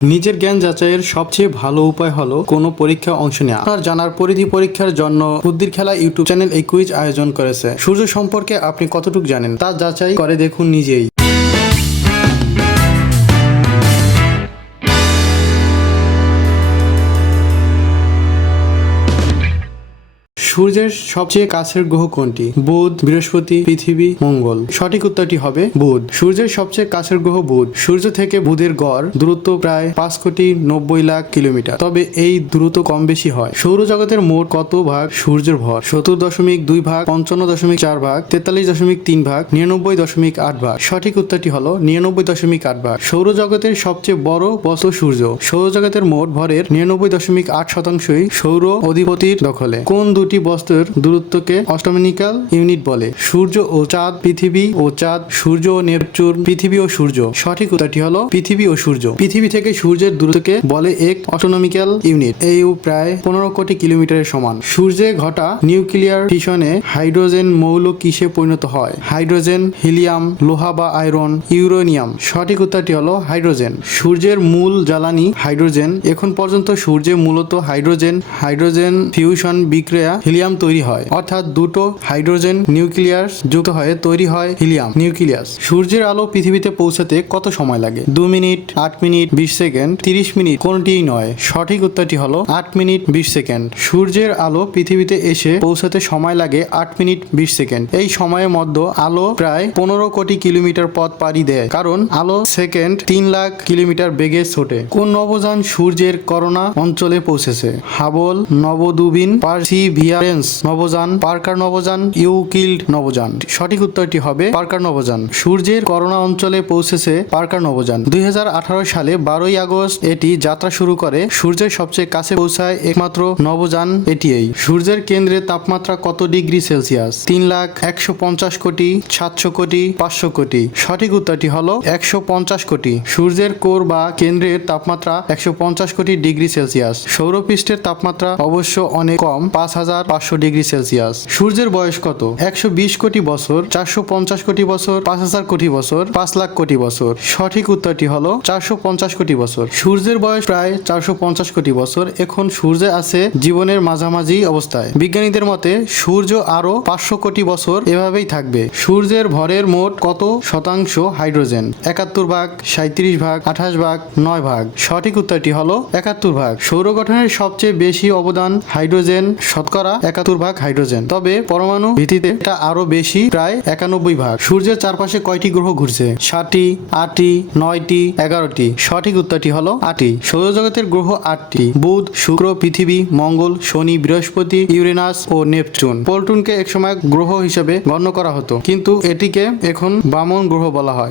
নিজের জ্ঞান যাচাইয়ের সবচেয়ে ভালো উপায় হলো কোনো পরীক্ষা অংশ নেওয়া। আপনার জানার পরিধি পরীক্ষার জন্য বুদ্ধির খেলা ইউটিউব চ্যানেল এই কুইজ আয়োজন করেছে। সূর্য সম্পর্কে আপনি কতটুকু জানেন তা যাচাই করে দেখুন নিজেই। সূর্যের সবচেয়ে কাছের গ্রহ কোনটি? বুধ, বৃহস্পতি, পৃথিবী, মঙ্গল। সঠিক উত্তরটি হবে বুধ। সূর্যের সবচেয়ে কাছের গ্রহ বুধ। সূর্য থেকে বুধের গড় দূরত্ব প্রায় পাঁচ কোটি নব্বই লাখ কিলোমিটার। তবে এই দূরত্ব কম বেশি হয়। সৌরজগতের মোট কত ভাগ সূর্যের ভর? সত্তর দশমিক দুই ভাগ, পঞ্চান্ন দশমিক চার ভাগ, তেতাল্লিশ দশমিক তিন ভাগ, নিরানব্বই দশমিক আট ভাগ। সঠিক উত্তরটি হলো নিরানব্বই দশমিক আট ভাগ। সৌরজগতের সবচেয়ে বড় বস্তু সূর্য। সৌরজগতের মোট ভরের নিরানব্বই দশমিক আট শতাংশই সৌর অধিপতির দখলে। কোন দুটি বস্তুর দূরত্বকে অস্ট্রোনমিক্যাল ইউনিট বলে। সূর্য ও চাঁদ পৃথিবী ও চাঁদ, সূর্য ও নেপচুন পৃথিবী ও সূর্য। সঠিক উত্তরটি হলো পৃথিবী ও সূর্য। পৃথিবী থেকে সূর্যের দূরত্বকে বলে এক অস্ট্রোনমিক্যাল ইউনিট। এই প্রায় পনেরো কোটি কিলোমিটারের সমান। সূর্যে ঘটা নিউক্লিয়ার ফিশনে হাইড্রোজেন মৌল কিসে পরিণত হয়? হাইড্রোজেন, হিলিয়াম, লোহা বা আয়রন, ইউরেনিয়াম। সঠিক উত্তরটি হলো হাইড্রোজেন। সূর্যের মূল জ্বালানি হাইড্রোজেন। এখন পর্যন্ত সূর্যে মূলত হাইড্রোজেন হাইড্রোজেন ফিউশন বিক্রিয়া হিলিয়াম তৈরি হয়। অর্থাৎ দুটো হাইড্রোজেন নিউক্লিয়াস যুক্ত হয়ে তৈরি হয় হিলিয়াম, নিউক্লিয়াস। সূর্যের আলো পৃথিবীতে পৌঁছাতে কত সময় লাগে? দু মিনিট, আট মিনিট, বিশ সেকেন্ড, তিরিশ মিনিট কোনটিই নয়। সঠিক উত্তরটি হলো আট মিনিট, বিশ সেকেন্ড। সূর্যের আলো পৃথিবীতে এসে পৌঁছাতে সময় লাগে আট মিনিট, বিশ সেকেন্ড। এই সময়ের মধ্যে আলো প্রায় পনেরো কোটি কিলোমিটার পথ পাড়ি দেয়, কারণ আলো সেকেন্ড তিন লাখ কিলোমিটার বেগে ছোটে। কোন নবযান সূর্যের করোনা অঞ্চলে পৌঁছেছে? হাবল, নবদুবিন পার্সিভিয়ারেন্স নবযান পার্কার নবযান ইউকিল্ড নবযান। সঠিক উত্তরটি হবে পার্কার নবযান। সূর্যের করোনা অঞ্চলে পৌঁছেছে পার্কার নবযান। দু হাজার আঠারো সালে বারোই আগস্ট এটি যাত্রা শুরু করে। সূর্যের সবচেয়ে কাছে পৌঁছায় একমাত্র নবযান এটিই। সূর্যের কেন্দ্রে তাপমাত্রা কত ডিগ্রি সেলসিয়াস? তিন লাখ একশো পঞ্চাশ কোটি, সাতশো কোটি, পাঁচশো কোটি। সঠিক উত্তরটি হলো একশো পঞ্চাশ কোটি। সূর্যের কোর বা কেন্দ্রের তাপমাত্রা একশো পঞ্চাশ কোটি ডিগ্রি সেলসিয়াস। সৌরপৃষ্ঠের তাপমাত্রা অবশ্য অনেক কম, পাঁচ হাজার পাঁচশো ডিগ্রি সেলসিয়াস। সূর্যের বয়স কত? একশো বিশ কোটি বছর, চারশো পঞ্চাশ কোটি বছর, পাঁচ হাজার কোটি বছর, পাঁচ লাখ কোটি বছর। সঠিক উত্তরটি হলো চারশো পঞ্চাশ কোটি বছর। সূর্যের বয়স প্রায় চারশো পঞ্চাশ কোটি বছর। এখন সূর্যে আছে জীবনের মাঝামাঝি অবস্থায়। বিজ্ঞানীদের মতে, সূর্য আরও পাঁচশো কোটি বছর এভাবেই থাকবে। সূর্যের ভরের মোট কত শতাংশ হাইড্রোজেন? একাত্তর ভাগ সাঁত্রিশ ভাগ, আঠাশ ভাগ, নয় ভাগ। সঠিক উত্তরটি হলো একাত্তর ভাগ। সৌর গঠনের সবচেয়ে বেশি অবদান হাইড্রোজেন শতকরা একাত্তর ভাগ হাইড্রোজেন। তবে পরমাণু ভিত্তিতে এটা আরও বেশি, প্রায় একানব্বই ভাগ। সূর্যের চারপাশে কয়টি গ্রহ ঘুরছে? সাতটি, আটটি, নয়টি, এগারোটি। সঠিক উত্তরটি হলো আটটি। সৌরজগতের গ্রহ আটটি। বুধ, শুক্র, পৃথিবী, মঙ্গল, শনি, বৃহস্পতি, ইউরেনাস ও নেপচুন। পল্টুনকে একসময় গ্রহ হিসেবে গণ্য করা হতো। কিন্তু এটিকে এখন বামন গ্রহ বলা হয়।